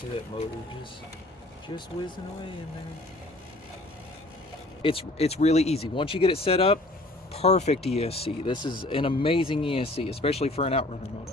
See that motor just whizzing away in there. It's really easy. Once you get it set up, perfect ESC. This is an amazing ESC, especially for an outrunner motor.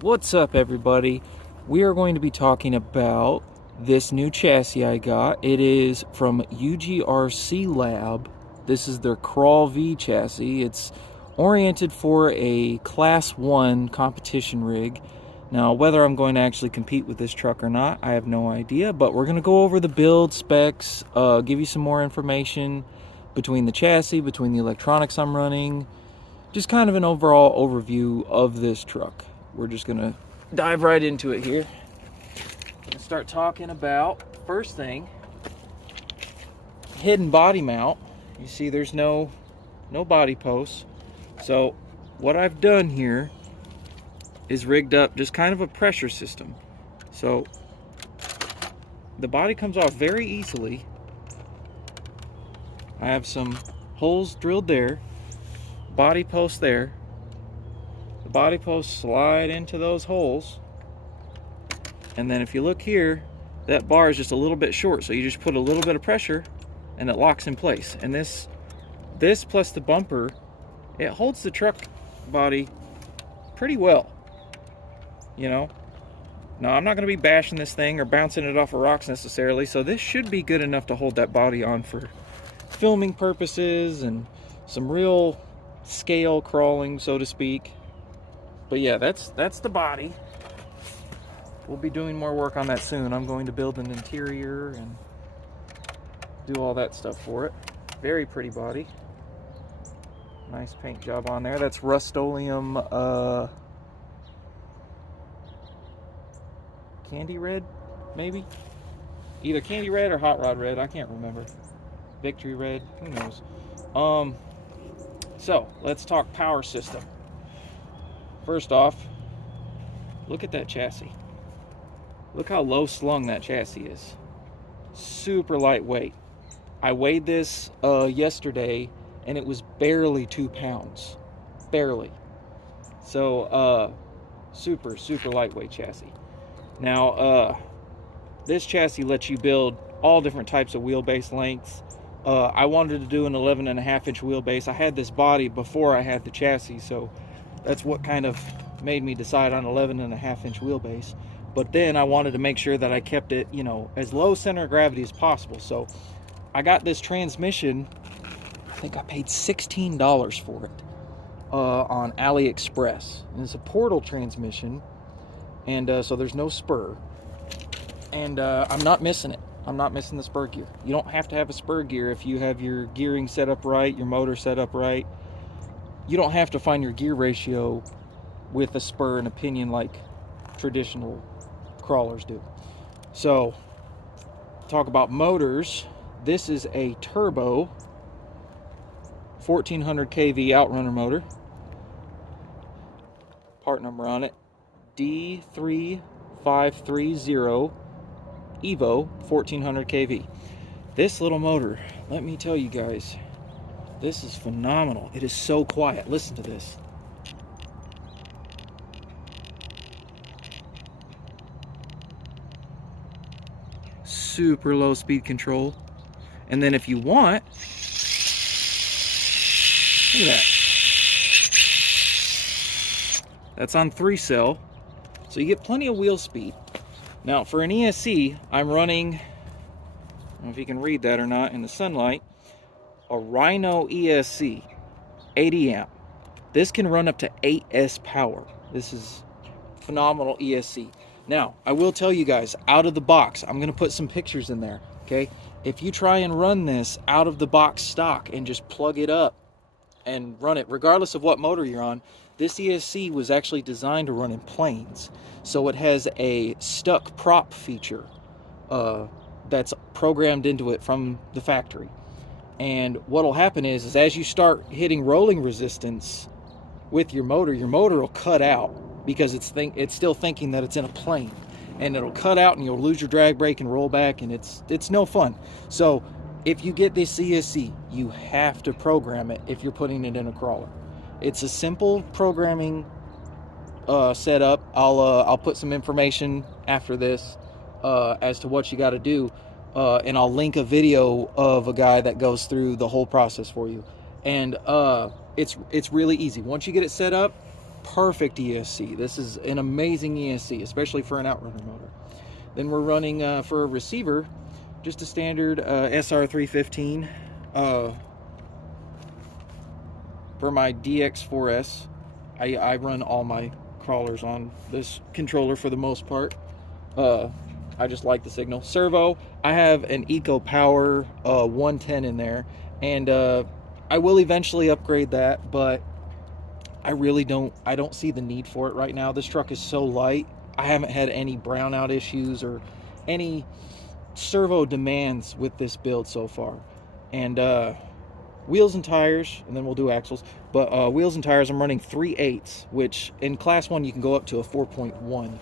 What's up, everybody? We are going to be talking about this new chassis I got. It is from UGRC LAB. This is their Crawlvee chassis. It's oriented for a Class 1 competition rig. Now, whether I'm going to actually compete with this truck or not, I have no idea, but we're going to go over the build specs, give you some more information between the chassis, between the electronics I'm running, just kind of an overall overview of this truck. We're just going to dive right into it here. I'm going to start talking about, first thing, hidden body mount. You see there's no body posts. So what I've done here is rigged up just kind of a pressure system. So the body comes off very easily. I have some holes drilled there, body post there. The body posts slide into those holes, and then if you look here, that bar is just a little bit short, so you just put a little bit of pressure and it locks in place. And this plus the bumper, it holds the truck body pretty well, you know. Now, I'm not going to be bashing this thing or bouncing it off of rocks necessarily, so this should be good enough to hold that body on for filming purposes and some real scale crawling, so to speak. But yeah, that's the body. We'll be doing more work on that soon. I'm going to build an interior and do all that stuff for it. Very pretty body. Nice paint job on there. That's Rust-Oleum candy red, maybe? Either candy red or hot rod red. I can't remember. Victory red. Who knows? So let's talk power system. First off, look at that chassis. Look how low slung that chassis is. Super lightweight. I weighed this yesterday and it was barely 2 pounds. Barely. So super lightweight chassis. Now this chassis lets you build all different types of wheelbase lengths. I wanted to do an 11.5-inch wheelbase. I had this body before I had the chassis, so that's what kind of made me decide on 11.5-inch wheelbase. But then I wanted to make sure that I kept it, you know, as low center of gravity as possible. So I got this transmission. I think I paid $16 for it on AliExpress. And it's a portal transmission. And so there's no spur. And I'm not missing it. I'm not missing the spur gear. You don't have to have a spur gear if you have your gearing set up right, your motor set up right. You don't have to find your gear ratio with a spur and a pinion like traditional crawlers do. So, talk about motors. This is a turbo 1400 kV outrunner motor. Part number on it, D3530 Evo 1400 kV. This little motor, let me tell you guys, this is phenomenal. It is so quiet. Listen to this. Super low speed control. And then if you want, look at that. That's on 3-cell. So you get plenty of wheel speed. Now for an ESC, I'm running, I don't know if you can read that or not in the sunlight, a Rhino ESC 80 amp. This can run up to 8S power. This is phenomenal ESC. Now, I will tell you guys, out of the box, I'm going to put some pictures in there, okay? If you try and run this out of the box stock and just plug it up and run it, regardless of what motor you're on, this ESC was actually designed to run in planes. So it has a stuck prop feature that's programmed into it from the factory. And what'll happen is as you start hitting rolling resistance with your motor will cut out because it's still thinking that it's in a plane, and it'll cut out and you'll lose your drag brake and roll back, and it's no fun. So if you get this CSC, you have to program it if you're putting it in a crawler. It's a simple programming setup. I'll put some information after this as to what you got to do, and I'll link a video of a guy that goes through the whole process for you. And it's really easy. Once you get it set up, perfect ESC. This is an amazing ESC, especially for an outrunner motor. Then we're running for a receiver, just a standard SR315 for my DX4S. I run all my crawlers on this controller for the most part. I just like the signal. Servo, I have an Eco Power 110 in there, and I will eventually upgrade that, but I don't see the need for it right now. This truck is so light. I haven't had any brownout issues or any servo demands with this build so far. And wheels and tires, and then we'll do axles, but wheels and tires, I'm running 3/8, which in class 1 you can go up to a 4.1.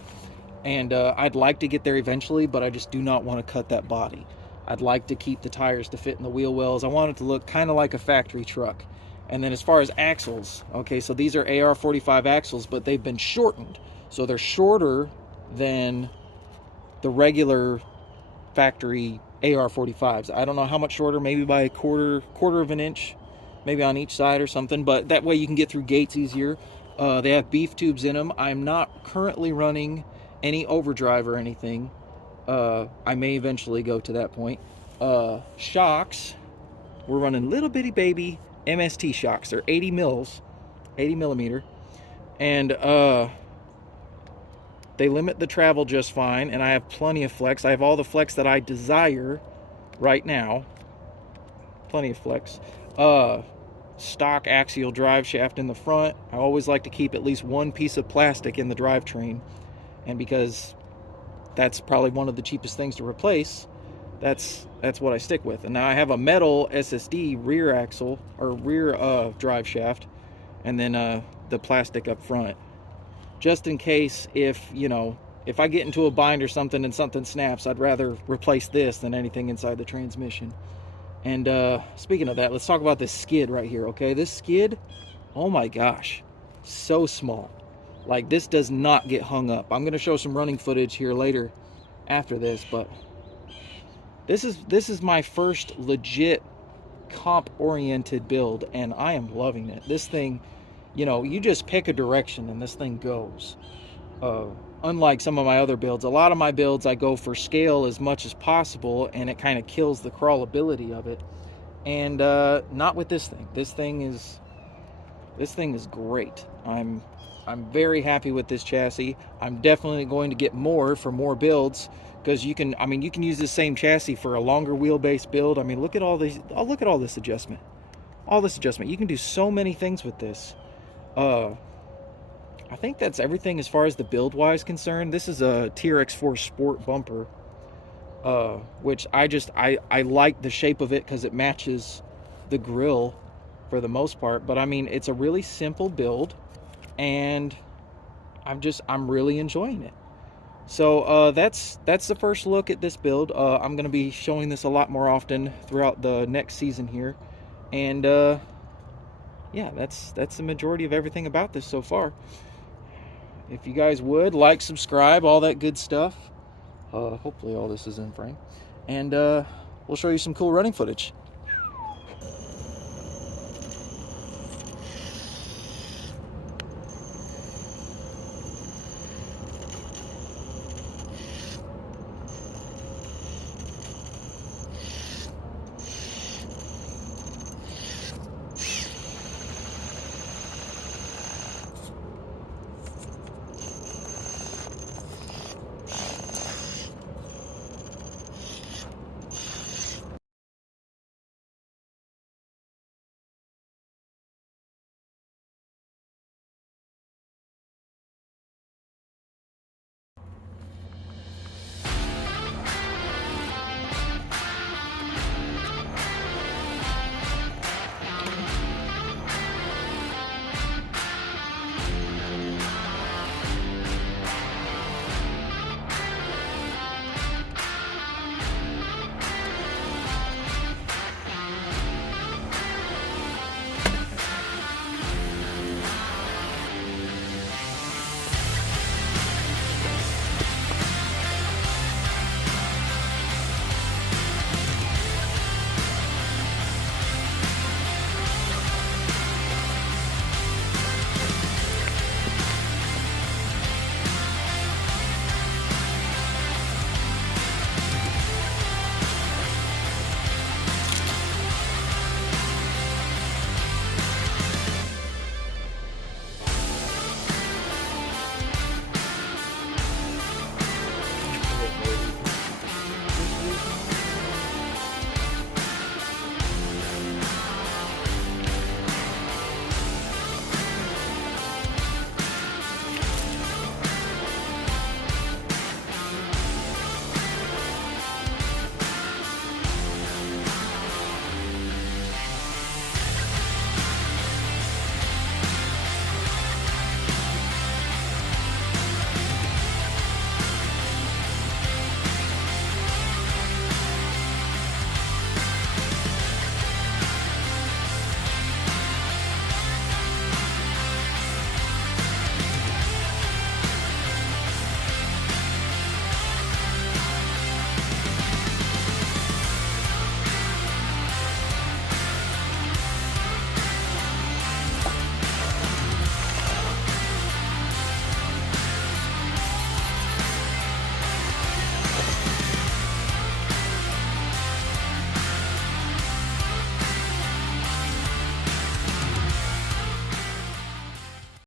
And I'd like to get there eventually, but I just do not want to cut that body. I'd like to keep the tires to fit in the wheel wells. I want it to look kind of like a factory truck. And then as far as axles, okay, so these are AR45 axles, but they've been shortened. So they're shorter than the regular factory AR45s. I don't know how much shorter, maybe by a quarter of an inch, maybe on each side or something, but that way you can get through gates easier. They have beef tubes in them. I'm not currently running any overdrive or anything. I may eventually go to that point. Shocks, we're running little bitty baby MST shocks. They're 80 millimeter, and they limit the travel just fine, and I have plenty of flex. I have all the flex that I desire right now. Plenty of flex. Stock axial drive shaft in the front. I always like to keep at least one piece of plastic in the drivetrain, and because that's probably one of the cheapest things to replace, that's what I stick with. And now I have a metal SSD rear axle, or rear drive shaft, and then the plastic up front, just in case if I get into a bind or something and something snaps, I'd rather replace this than anything inside the transmission. And speaking of that, let's talk about this skid right here. Okay, this skid, oh my gosh, so small. Like, this does not get hung up. I'm going to show some running footage here later after this, but this is my first legit comp-oriented build, and I am loving it. This thing, you just pick a direction and this thing goes. Unlike some of my other builds, a lot of my builds I go for scale as much as possible, and it kind of kills the crawlability of it. And not with this thing. This thing is great. I'm very happy with this chassis. I'm definitely going to get more for more builds, because you can use the same chassis for a longer wheelbase build. I mean, look at all these. Oh, look at all this adjustment. All this adjustment. You can do so many things with this. I think that's everything as far as the build wise concerned. This is a TRX4 Sport bumper, which I like the shape of it because it matches the grill for the most part. But I mean, it's a really simple build, and I'm really enjoying it. So that's the first look at this build. I'm going to be showing this a lot more often throughout the next season here, and yeah, that's the majority of everything about this so far. If you guys would like, subscribe, all that good stuff. Hopefully all this is in frame, and we'll show you some cool running footage.